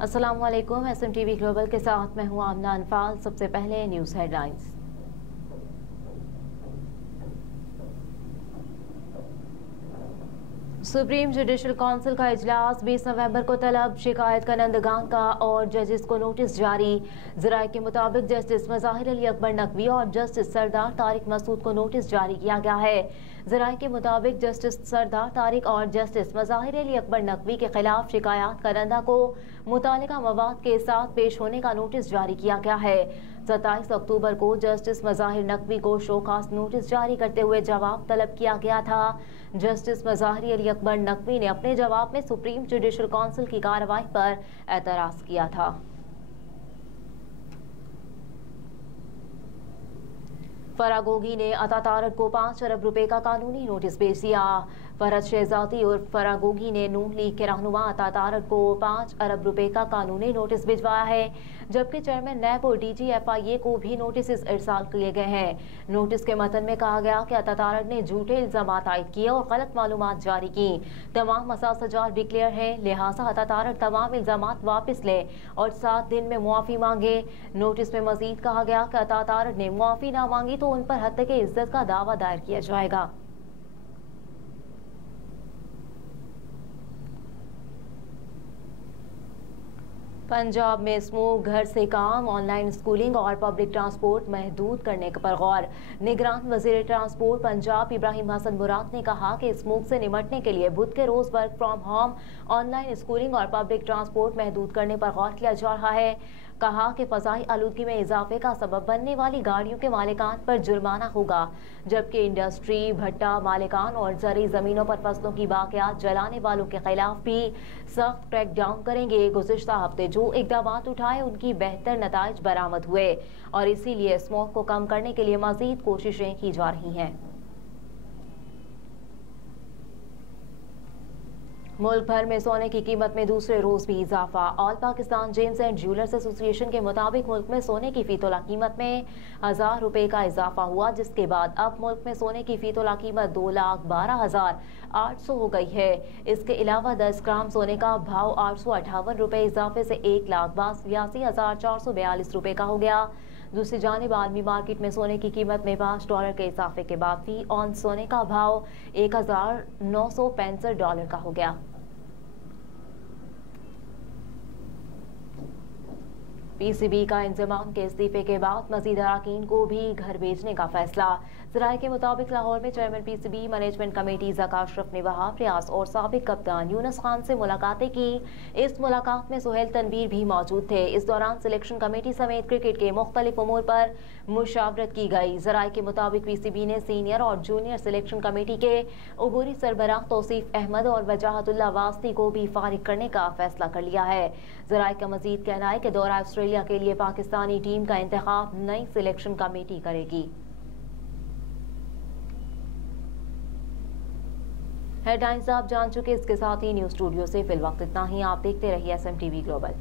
अस्सलामुअलैकुम। SMTV global के साथ मैं हूं आमना अनफाल। सबसे पहले news headlines. Supreme judicial council का इजलास 20 नवंबर को तलब। शिकायत कंदगान का और जजेस को नोटिस जारी। जराये के मुताबिक जस्टिस मज़ाहिर अली अकबर नकवी और जस्टिस सरदार तारिक मसूद को नोटिस जारी किया गया है। जराये के मुताबिक जस्टिस सरदार तारिक और जस्टिस मज़ाहिर अली अकबर नकवी के खिलाफ शिकायत करंदा को मुतालिका मवाद के साथ पेश होने का नोटिस जारी किया गया है। 27 अक्टूबर को जस्टिस मज़ाहिर नकवी को शोकास नोटिस जारी करते हुए जवाब तलब किया गया था। जस्टिस मज़ाहिर अली अकबर नकवी ने अपने जवाब में सुप्रीम जुडिशल काउंसिल की कार्रवाई पर एतराज़ किया था। फरागोगी ने अता तारक को 5 अरब रुपए का कानूनी नोटिस भेज दिया। फरहत शहजादी और फरागोगी ने नून लीग के रहनुमा अता तारक को 5 अरब रुपए का कानूनी नोटिस भिजवाया है, जबकि चेयरमैन नैब और DG FIA को भी नोटिस इरसाल किए गए हैं। नोटिस के मतन में कहा गया कि अता तारक ने झूठे इल्जामात आयद किए और गलत मालूमात जारी की। तमाम मसासजात डिक्लेयर है, लिहाजा अता तारक तमाम इल्जामात वापस ले और 7 दिन में मुआफ़ी मांगे। नोटिस में मजीद कहा गया कि अता तारक ने मुआफ़ी ना मांगी तो उन पर हत्या की इज्जत का दावा दायर किया जाएगा। पंजाब में स्मोक, घर से काम, ऑनलाइन स्कूलिंग और पब्लिक ट्रांसपोर्ट महदूद करने पर गौर। निगरान वजीर ट्रांसपोर्ट पंजाब इब्राहिम हसन मुराद ने कहा कि स्मोक से निमटने के लिए बुध के रोज work from home, online schooling और पब्लिक ट्रांसपोर्ट महदूद करने पर गौर किया जा रहा है। कहा कि फजाई आलूदगी में इजाफे का सबब बनने वाली गाड़ियों के मालिकान पर जुर्माना होगा, जबकि इंडस्ट्री, भट्टा मालिकान और जरी जमीनों पर फसलों की बाकियात जलाने वालों के खिलाफ भी सख्त क्रैक डाउन करेंगे। गुज़िश्ता हफ्ते जो इक़दामात उठाए उनकी बेहतर नताइज बरामद हुए और इसीलिए स्मोक को कम करने के लिए मजीद कोशिशें की जा रही हैं। मुल्क भर में सोने की कीमत में दूसरे रोज भी इजाफा। All Pakistan James and jewellers association के मुताबिक मुल्क में सोने की फी तोला कीमत में 1000 रुपए का इजाफा हुआ, जिसके बाद अब मुल्क में सोने की फी तोला कीमत 2,12,800 हो गई है। इसके अलावा 10 ग्राम सोने का भाव 858 रुपए इजाफे से 1,82,442 रुपए का हो गया। दूसरी जानिब आलमी मार्केट में सोने की कीमत में $5 के इजाफे के बाद फी ऑन सोने का भाव $1,965 का हो गया। PCB का इंजमाम के इस्तीफे के बाद मजीद अरकान को भी घर भेजने का फैसला। जराये के मुताबिक लाहौर में chairman PCB management committee Zaka Ashraf ने वहाब रियाज और साबिक कप्तान यूनुस खान से मुलाकातें की। इस मुलाकात में सुहेल तनवीर भी मौजूद थे। इस दौरान सिलेक्शन कमेटी समेत क्रिकेट के मुख्तलिफ उमूर पर मुशावरत की गई। जराये के मुताबिक PCB ने सीनियर और जूनियर सिलेक्शन कमेटी के उबूरी सरबराह तौसीफ अहमद और वजाहतुल्लाह वास्ती को भी फारिग करने का फैसला कर लिया है। जराये का मजीद कहना है कि दौरा ऑस्ट्रेलिया के लिए पाकिस्तानी टीम का इंतखाब नई सिलेक्शन कमेटी करेगी। हेडलाइंस आप जान चुके। इसके साथ ही न्यूज स्टूडियो से फिल वक्त इतना ही। आप देखते रहिए SMTV ग्लोबल।